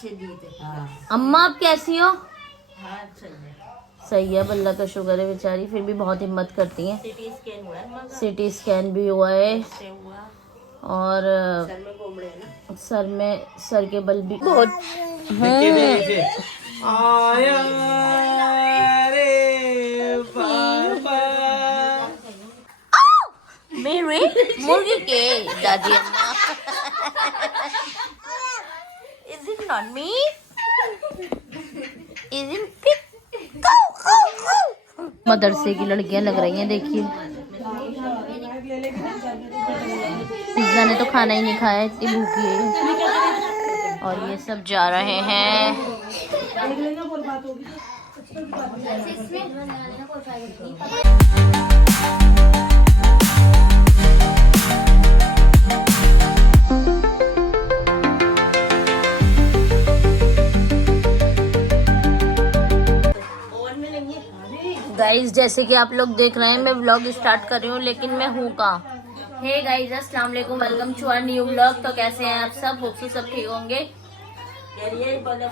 अम्मा आप कैसी हो? हाँ सही सही है, अल्लाह का शुक्र है। बेचारी फिर भी बहुत हिम्मत करती हैं। सिटी स्कैन हुआ है सिटी स्कैन भी हुआ है हुआ और सर में कोमड़े है ना सर के बल भी बहुत आया रे पापा मेरे मुर्गी के दादी अम्मा। Is it not me? Is it me? मदरसे की लड़कियां लग रही हैं, देखिए। पिज्जा ने तो खाना ही नहीं खाया, इतनी भूखी है। और ये सब जा रहे हैं। गाइज जैसे कि आप लोग देख रहे हैं, मैं व्लॉग स्टार्ट कर रही हूँ, लेकिन मैं हूँ कहाँ। हे गाइज, अस्सलाम वालेकुम, welcome to our new vlog. तो कैसे हैं आप सब? होप सब ठीक होंगे।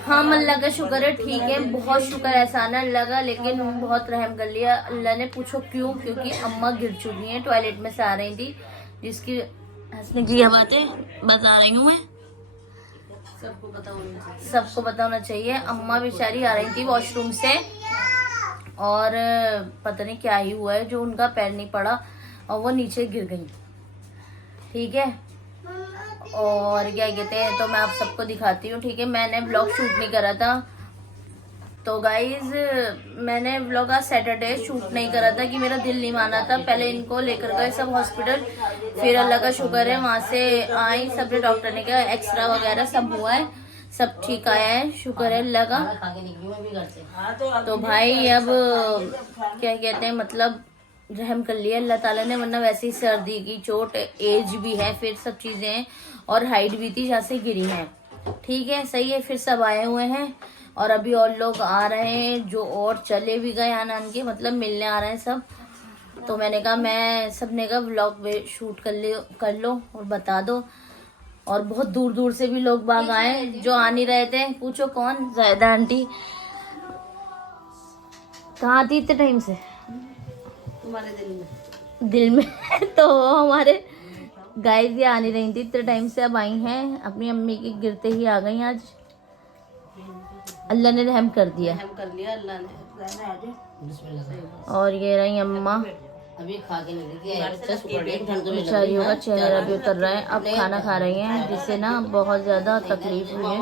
हाँ, अल्लाह का शुक्र है, ठीक है। बहुत शुक्र एहसान है अल्लाह का, लेकिन बहुत रहम कर लिया अल्लाह ने। पूछो क्यों? क्योंकि अम्मा गिर चुकी हैं, टॉयलेट में से आ रही थी, जिसकी हंसने की बातें बता रही हूँ मैं। सबको पता होना चाहिए। अम्मा बेचारी आ रही थी वॉशरूम से, और पता नहीं क्या ही हुआ है जो उनका पैर नहीं पड़ा और वो नीचे गिर गई। ठीक है, और क्या कहते हैं, तो मैं आप सबको दिखाती हूँ। ठीक है, मैंने व्लॉग शूट नहीं करा था, तो गाइज मैंने व्लॉग आज सैटरडे शूट नहीं करा था कि मेरा दिल नहीं माना था। पहले इनको लेकर गए सब हॉस्पिटल, फिर अल्लाह का शुक्र है वहां से आई, सबने डॉक्टर ने कहा एक्सरा वगैरह सब हुआ है, सब ठीक आया है, शुक्र है अल्लाह का। तो भाई अब क्या कहते हैं, मतलब रहम कर लिया अल्लाह ताला ने, वरना वैसे ही सर्दी की चोट, एज भी है, फिर सब चीजें हैं, और हाइट भी थी जहाँ से गिरी है। ठीक है, सही है। फिर सब आए हुए हैं और अभी और लोग आ रहे हैं, जो और चले भी गए आनान के, मतलब मिलने आ रहे हैं सब। तो मैंने कहा, मैं सबने कहा व्लॉग शूट कर लो और बता दो। और बहुत दूर दूर से भी लोग बाग आए जो आ नहीं रहे थे। पूछो कौन? जायदा आंटी। कहाँ थी इतने टाइम से? तुम्हारे दिल में तो हमारे गाइस ये आ नहीं रही थी इतने टाइम से, अब आई हैं। अपनी अम्मी के गिरते ही आ गई आज। अल्लाह ने रहम कर दिया, अल्लाह ने। और ये रही अम्मा। अभी खा के नहीं बेचारियों का चेहरा भी उतर रहा है। अब खाना खा रही हैं, जिससे ना बहुत ज्यादा तकलीफ हुई है।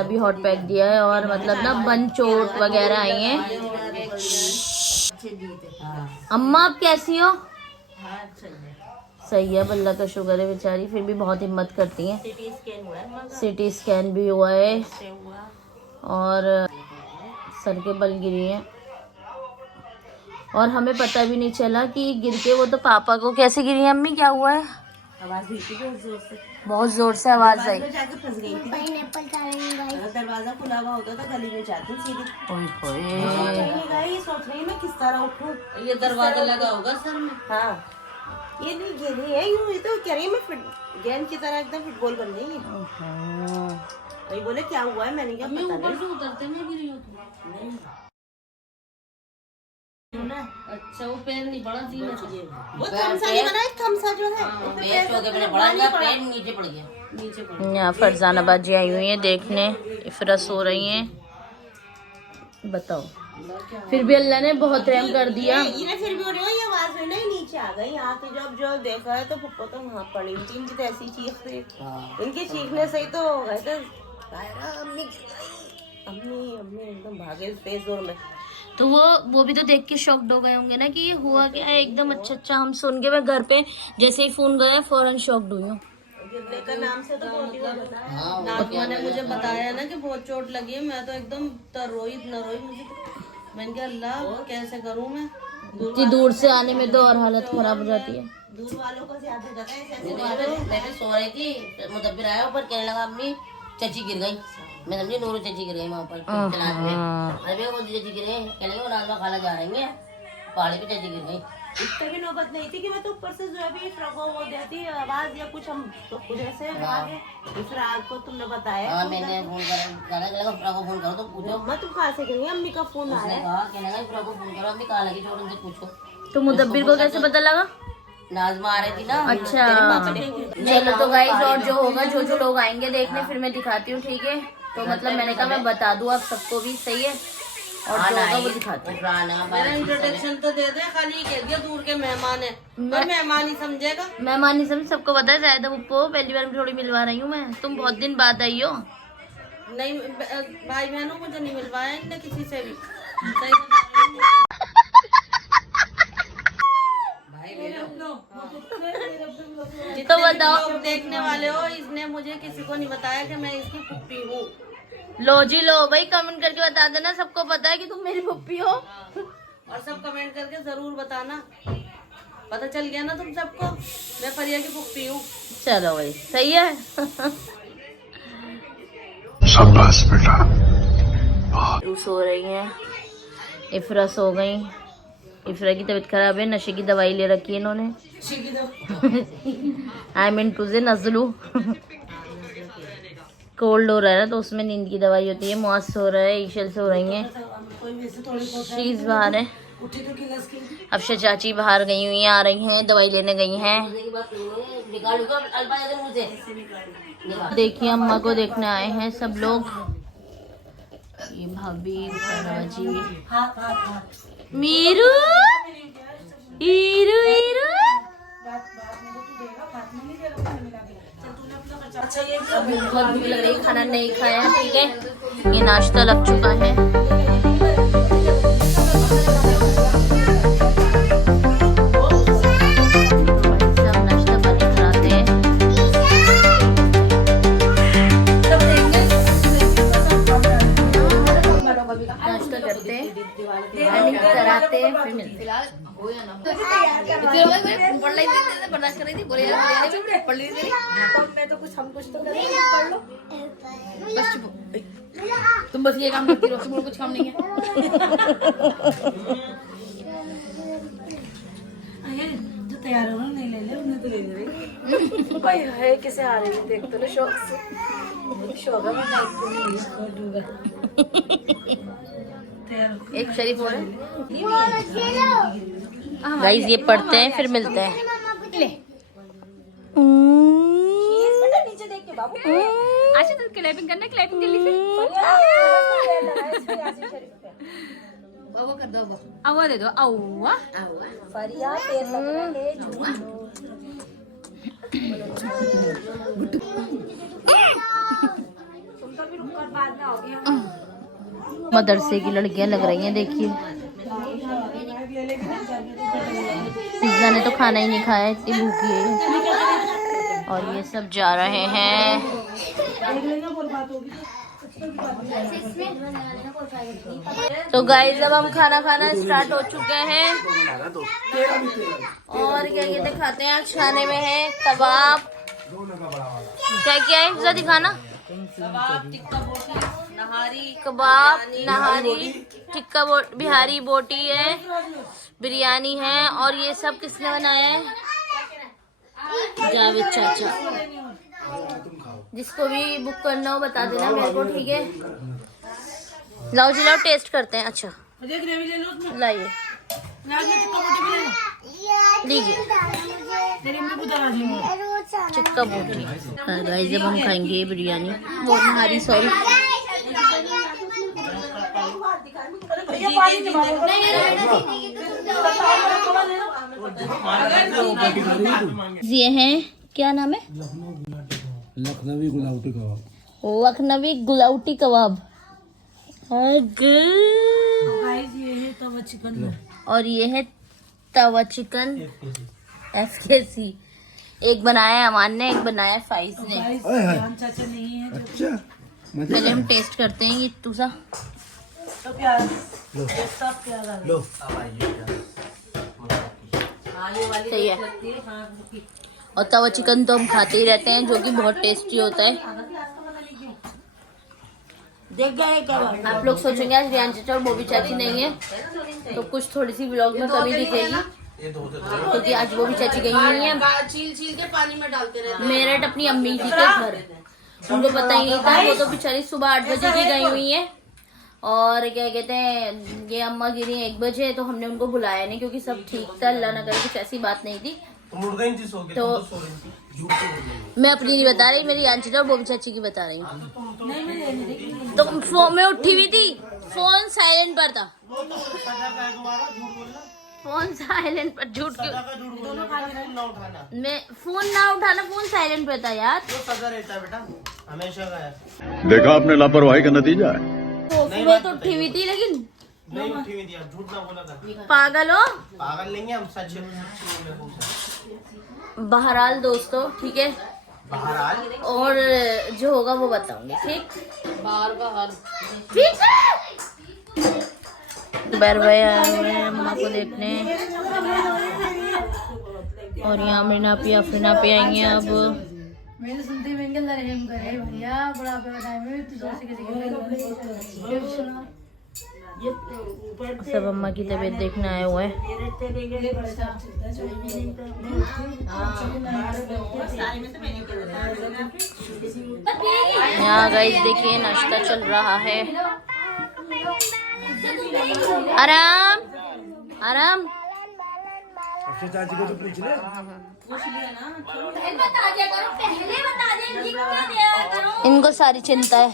अभी हॉट पैक दिया है, और मतलब ना बन चोट वगैरह आई हैं। अम्मा आप कैसी हो? सही है, अल्लाह का शुक्र है। बेचारी फिर भी बहुत हिम्मत करती हैं। सिटी स्कैन भी हुआ है और सर के बल गिरी हैं, और हमें पता भी नहीं चला कि गिर के वो तो पापा को कैसे गिरी है। अम्मी क्या हुआ है? आवाज हुई थी बहुत जोर से आवाज आई। जाके फंस गई थी। दरवाजा खुला हुआ होता था, गली में जाती सीधी। सोच रही मैं किस तरह उठूं। ये दरवाजा लगा होगा सर में। हाँ, ये नहीं गिरी है यूं, ये तो कह रही है मैं गेंद की तरह एकदम फुटबॉल बन गई है। भाई बोले क्या हुआ है, मैंने क्या पता नहीं। उतरते में गिरी हो तुम? अच्छा, वो पैर नहीं पड़ा थी, वो थमसा नहीं बना, थमसा जो है पैर नीचे पड़ गया। यहाँ फरजाना बाजी आई हुई है देखने, इफरा सो रही हैं। बताओ, फिर भी अल्लाह ने बहुत रहम कर दिया। ये फिर भी ये आवाज में नहीं नीचे आ गई। यहाँ पे जब जो देखा है तो पप्पा तो वहाँ पड़ी थी, इनकी तो ऐसी चीख थी, इनके चीखने से ही तो गए थे। अम्मी अम्मी अम्मी एकदम भागे तेज जोर में। तो वो भी तो देख के शॉक्ड हो गए होंगे ना कि ये हुआ क्या है एकदम। अच्छा, हम सुन के मैं घर पे जैसे ही फोन गया फौरन शॉक्ड हुई हूँ। गिरने का नाम से तो नाजमा ने मुझे बताया ना कि बहुत चोट लगी है। मैं तो एकदम रोई मुझे तो, मैंने कहा अल्लाह कैसे करूँ मैं। इतनी दूर से आने में तो और हालत खराब हो जाती है। दूर वालों को ज्यादा हो जाता है। मैं सो रही थी, मुदब्बिर आया ऊपर, कहने लगा अम्मी चाची गिर गई। मैं समझी नूरू चाची गिर गई वहाँ पर क्लास में। अरे वो चाची गिर गई, कहने लगे वो नाजमा खाला जा रही है पहाड़ी पे, चाची गिर गई। इतना भी नौबत नहीं थी कि मैं तो ऊपर से जो है भी फ्रॉको वो देती आवाज या कुछ, हम तो खुद ऐसे आगे फिर आपको तुमने बताया। हाँ मैंने फोन करा, गाना के लगा फ्रॉक को फोन करो तो पूछो। मम्मा तुम कहाँ से गई? अम्मी का फोन उसने आया। कहा कहने लगा फ्रॉक को फोन करो, अम्मी कहाँ लगी छोड़ उनसे पूछो। तो मुदब्बिर को कैसे पता लगा? नाजमा आ रही थी ना। अच्छा चलो तो गाइस, और जो होगा जो लोग आएंगे देखने फिर मैं दिखाती हूँ, ठीक है? तो मतलब मैंने कहा मैं बता दूँ आप सबको भी, सही है? और जो होगा वो दिखाती हूँ। मेरा इंट्रोडक्शन तो दे दे, खाली कह दिया दूर के मेहमान है, मैं मेहमान ही समझेगा। मेहमान नहीं समझ, सबको पता है। शायद पप्पो पहली बार थोड़ी मिलवा रही हूँ मैं, तुम बहुत दिन बाद आई हो। नहीं भाई बहनों मुझे नहीं मिलवाया इनने किसी से भी। सही बता रही हूँ। तो बताओ, लोग देखने वाले हो, इसने मुझे किसी को नहीं बताया कि मैं इसकी पुप्पी हूँ। लो जी लो भाई, कमेंट करके बता देना, सबको पता है कि तुम मेरी पप्पी हो। और सब कमेंट करके जरूर बताना, पता चल गया ना तुम सबको मैं फरिया की पुप्पी हूँ। चलो भाई, सही है। शाबाश बेटा। सो रही हैं, इफ्रा सो गई। इफ्रा की तबीयत खराब है, नशे की दवाई ले रखी है इन्होंने। आई मीन टू से नजलू। कोल्ड हो रहा है ना, तो उसमें नींद की दवाई होती है। मुआज सो रहा है, ईशल सो रही हैं, शीज बाहर है। अफशा चाची बाहर गई हुई हैं, आ रही हैं, दवाई लेने गई हैं। देखिए अम्मा को देखने आए हैं सब लोग, ये भाभी जी। मीरू हीरू हीरू बहुत भूख लग रही है, खाना नहीं खाया, ठीक है? ये नाश्ता लग चुका है। सब नाश्ता पानी कराते हैं। नाश्ता करते हैं, कराते हैं, फिर मिलते हैं। तुम बस ये काम करती रहो, तुम कुछ काम नहीं है। जो तैयार हो नहीं ले ले, उन्हें तो ले ले भाई है कैसे आ रही है, देख तो ना शौक से। शौक है मैं एक शरीफ और है। गाइस ये पढ़ते हैं, फिर मिलते हैं। नीचे देख के बाबू अच्छा तो क्लैपिंग करना, क्लैपिंग जल्दी से वो कर दो, वो आवा दे दो, आवा फरिया पैर लग रहे हैं। तुम तो भी रुककर बाद में आओगे। मदरसे की लड़कियां लग रही हैं, देखिए। पिज्जा ने तो खाना ही नहीं खाया, इतनी भूखी है। और ये सब जा रहे हैं। तो गाइस अब हम खाना खाना स्टार्ट हो चुके हैं। और क्या कहते खाते हैं, आज खाने में है कबाब। क्या क्या है इफ्जा दिखाना? कबाब, टिक्का बोटी, नहारी, कबाब, नहारी, टिक्का बिहारी बोटी है, बिरयानी है। और ये सब किसने बनाया है? जावेद चाचा। जिसको भी बुक करना हो बता देना मेरे को, ठीक है? लाओ जी लाओ, टेस्ट करते हैं। अच्छा ग्रेवी ले लो उसमें, लाइए, टिक्का बोटी भी ले लो। लीजिए तेरी अम्मी को दरा दी। टिक्का बोटी। गाइस जब हम खाएंगे बिरयानी, वो नहारी, सॉरी। ये हैं, क्या नाम है? लखनवी गुलाउटी कबाब। लखनवी गुलाउटी कबाब। ये है तवा चिकन। और ये है तवा चिकन FKC। एक बनाया है अमान ने, एक बनाया है फाइज ने। चाचा नहीं है अच्छा पहले हम टेस्ट करते हैं ये तुसा। तो प्याज सब प्याज लो। सही है। और तवा चिकन तो हम खाते ही रहते हैं, जो कि बहुत टेस्टी होता है। देख गए कबाब। आप लोग सोचेंगे आज रियान चाचा और बोबी चाची नहीं है, तो कुछ थोड़ी सी व्लॉग में कमी दिखेगी। क्योंकि आज वो भी चाची गई हुई है छील के पानी में डालते रहते। मेरठ अपनी अम्मी जी के घर। उनको पता ही नहीं था, वो तो बेचारी सुबह 8 बजे की गई हुई है। और क्या कहते हैं, ये अम्मा गिरी 1 बजे, तो हमने उनको बुलाया नहीं क्योंकि सब ठीक था, अल्लाह ना करे कुछ ऐसी बात नहीं थी। तो मैं अपनी नहीं बता रही, मेरी आंटी और बोबी चाची की बता रही हूँ। तो मैं उठी हुई थी, फोन साइलेंट पर था। फोन साइलेंट पर झूठ क्यों? मैं फोन ना उठाना, फोन साइलेंट पे था यार। सजा रहता है बेटा, हमेशा का है। देखा आपने लापरवाही का नतीजा है। मैं तो उठी हुई थी, लेकिन नहीं उठी हुई थी, आप झूठ ना बोला था। पागल हो। पागल नहीं है हम, सच बहरहाल दोस्तों, ठीक है, बहरहाल और जो होगा वो बताऊंगी, ठीक? बाहर ठीक है। दोपहर भाई आए हुए हैं अम्मा को देखने, और यहाँ अमरीना पी अफरीना पे आई हैं। अब मैंने सुनते ही मैंने अल्लाह रहम करे भैया, बड़ा बताए मैं तो दोस्त के सब अम्मा की तबीयत देखने आए हुए हैं। यहाँ गाइस देखिए नाश्ता चल रहा है। आराम आराम। चाची को तो पूछ ले। इनको सारी चिंता है।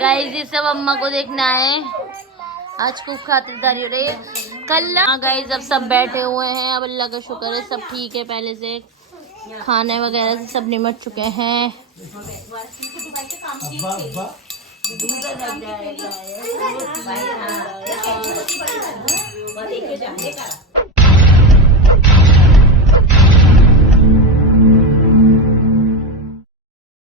गाइस ये सब अम्मा को देखना है, आज खूब खातिरदारी हो रही है। कल गाइस अब सब बैठे हुए हैं, अब अल्लाह का शुक्र है सब ठीक है, पहले से खाने वगैरह से सब निमट चुके हैं।